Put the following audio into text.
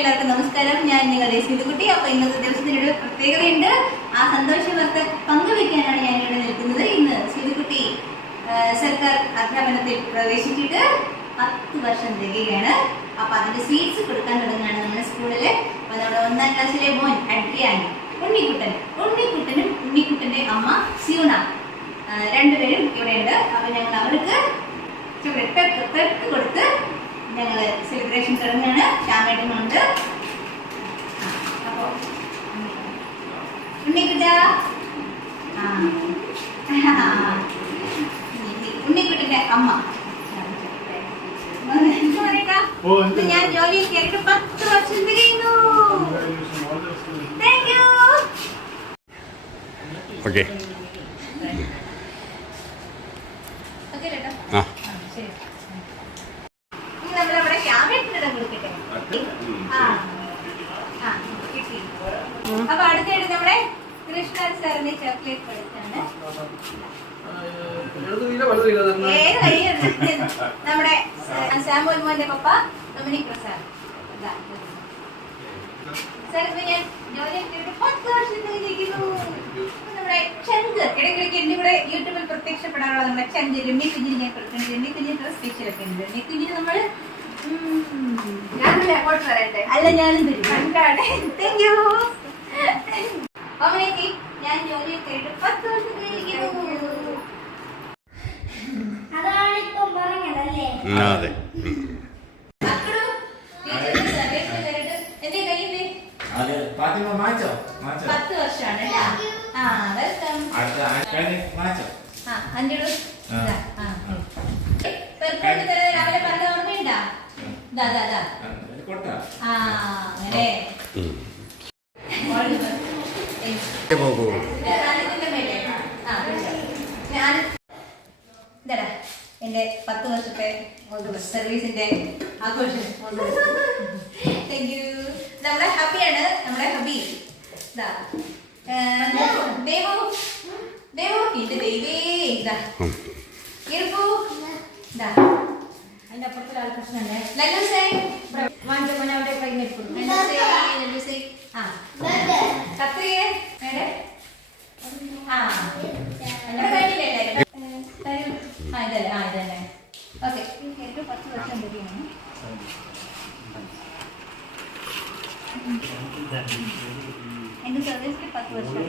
എല്ലാവർക്കും നമസ്കാരം. ഞാൻ നിങ്ങളുടെ സ്മിതുകുട്ടി. അപ്പൊ ഇന്നത്തെ ദിവസത്തിനൊരു പ്രത്യേകതയുണ്ട്. ആ സന്തോഷ വാർത്ത പങ്കുവയ്ക്കാനാണ് ഞാൻ ഇവിടെ നിൽക്കുന്നത്. ഇന്ന് സ്മിതുകുട്ടി സർക്കാർ അധ്യാപനത്തിൽ പ്രവേശിച്ചിട്ട് 10 വർഷം തികയാണ്. അപ്പൊ അതിന്റെ സ്വീറ്റ്സ് കൊടുക്കാൻ തുടങ്ങുകയാണ് നമ്മുടെ സ്കൂളില്. അപ്പൊ നമ്മുടെ 1ാം ക്ലാസ്സിലെ മോൻ അഡ്രിയാൻ, ഉണ്ണിക്കുട്ടനും ഉണ്ണിക്കുട്ടന്റെ അമ്മ സിയൂണ, രണ്ടുപേരും ഇവിടെ ഉണ്ട്. അപ്പൊ ഞങ്ങൾ അവർക്ക് പെട്ട് കൊടുത്ത് ഞങ്ങള് സെലിബ്രേഷൻ തുടങ്ങുകയാണ്. ശ്യാമേട്ടനുണ്ട്. അപ്പൊ ഉണ്ണിക്കുട്ട, ഉണ്ണിക്കുട്ടന്റെ അമ്മ. ഞാൻ ജോലിയിൽ കയറിയിട്ട് 10 വർഷം തികയുന്നു. Thank you. ഓക്കെ നമ്മളവിടെ ശ്യാമേട്ടനിട കൊടുക്കട്ടെ. അപ്പൊ അടുത്തായിട്ട് നമ്മുടെ കൃഷ്ണൻ സാറിന്റെ ചോക്ലേറ്റ് കൊടുത്താണ്. നമ്മുടെ സാമുൽ മോന്റെ പപ്പ ഡൊമിനിക് പ്രസാദ് സാർ. ഇപ്പൊ ഞാൻ ജോലി 10 വർഷം തികഞ്ഞിരിക്കുന്നു. നമ്മുടെ ചങ്ക് ഇടയ്ക്കിടയ്ക്ക് എന്റെ കൂടെ യൂട്യൂബിൽ പ്രത്യക്ഷപ്പെടാനുള്ള നമ്മുടെ ചങ്ക് രമ്യ കുഞ്ഞിന് ഞാൻ കൊടുക്കുന്നത്. രമ്യ കുഞ്ഞിന് സ്പെഷ്യൽ ഒക്കെ ഉണ്ട്. രമ്യ കുഞ്ഞിന് നമ്മള് അല്ല ഞാനും തരും. Thank you. അമ്മയ്ക്ക് ഞാൻ ജോലി കേട്ട് 10 വർഷം തികഞ്ഞിരിക്കുന്നു. അതെ. എന്റെ കയ്യില് 10 വർഷമാണ്. രാവിലെ പറഞ്ഞ ഓർമ്മയുണ്ടാ? അങ്ങനെ ഞാൻ എന്റെ 10 വർഷത്തെ സർവീസിന്റെ ആഘോഷം. Thank you. നമ്മുടെ ഹബിയാണ്, നമ്മുടെ ഹബി. അതിന്റെ അപ്പുറത്തെ ആൾ പ്രശ്നമുണ്ട്. കത്രിക ഇതല്ലേ. ഓക്കെ. 10 വർഷം എന്തൊക്കെയാണ് എന്റെ സർവീസിൽ 10 വർഷം.